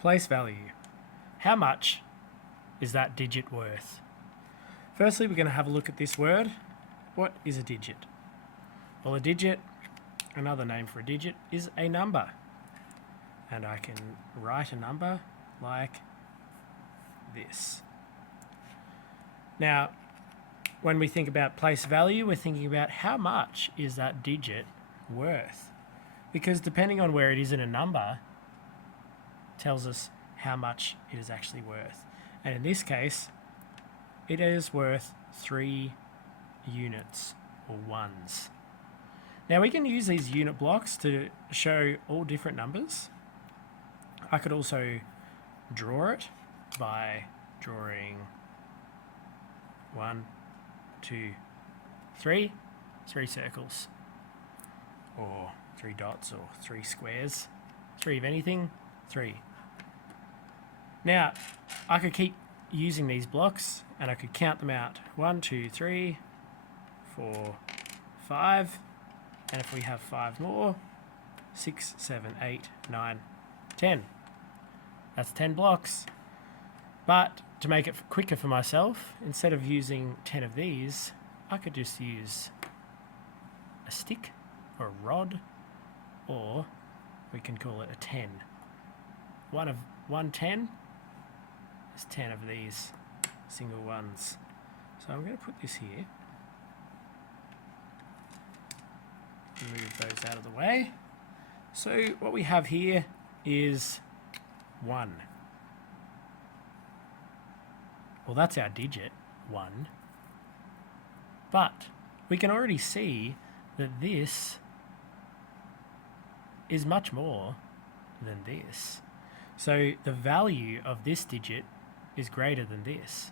Place value. How much is that digit worth? Firstly, we're going to have a look at this word. What is a digit? Well, a digit, another name for a digit, is a number. And I can write a number like this. Now, when we think about place value, we're thinking about how much is that digit worth? Because depending on where it is in a number, tells us how much it is actually worth. And in this case, it is worth 3 units or ones. Now we can use these unit blocks to show all different numbers. I could also draw it by drawing 1, 2, 3 circles, or 3 dots, or 3 squares, 3 of anything, 3. Now, I could keep using these blocks and I could count them out. 1, 2, 3, 4, 5, and if we have 5 more, 6, 7, 8, 9, 10. That's 10 blocks. But to make it quicker for myself, instead of using 10 of these, I could just use a stick or a rod, or we can call it a 10. 1 10 is 10 of these single ones. So I'm going to put this here. Move those out of the way. So what we have here is 1. Well, that's our digit, 1. But we can already see that this is much more than this. So the value of this digit is greater than this.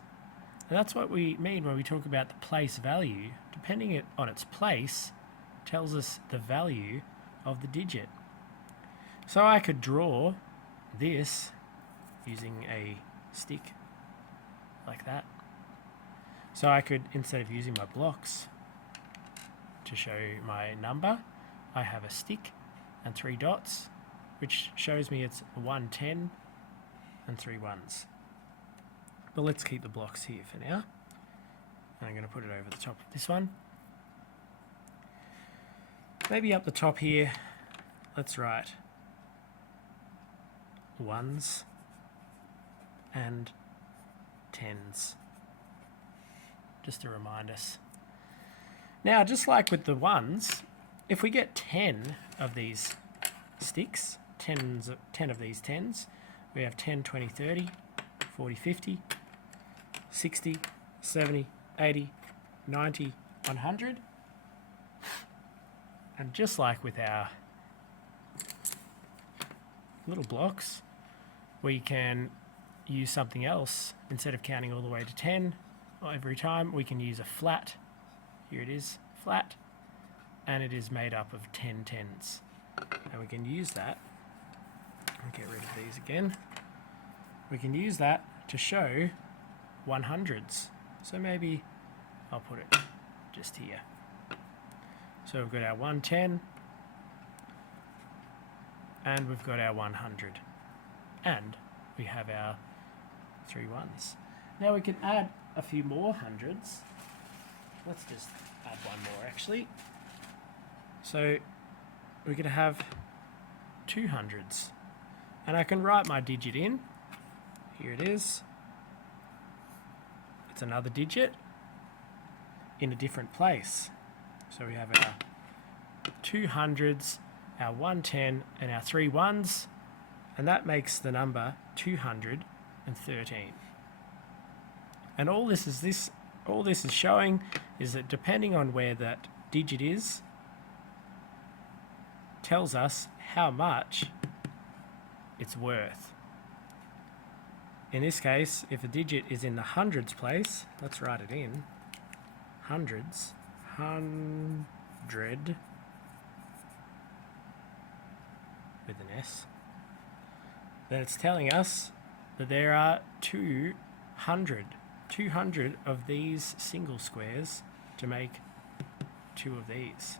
And that's what we mean when we talk about the place value. Depending on its place, tells us the value of the digit. So I could draw this using a stick like that. So I could, instead of using my blocks to show my number, I have a stick and 3 dots, which shows me it's 1 10 and 3 ones. But let's keep the blocks here for now. I'm going to put it over the top of this one. Maybe up the top here, let's write 1s and 10s, just to remind us. Now, just like with the 1s, if we get 10 of these sticks, 10 of these 10s, we have 10, 20, 30, 40, 50, 60, 70, 80, 90, 100. And just like with our little blocks, we can use something else. Instead of counting all the way to 10 every time, we can use a flat. Here it is, flat. And it is made up of 10 10s. And we can use that. I'll get rid of these again. We can use that to show 100s. So maybe I'll put it just here. So we've got our 110, and we've got our 100, and we have our 3 ones. Now we can add a few more hundreds. Let's just add one more actually. So we're going to have 200s, and I can write my digit in. Here it is. It's another digit in a different place. So we have our 200s, our 110, and our 3 ones, and that makes the number 213. And all this is showing is that depending on where that digit is, tells us how much it's worth. In this case, if a digit is in the hundreds place, let's write it in. Hundreds. 100 with an S, then it's telling us that there are 200 of these single squares to make 2 of these.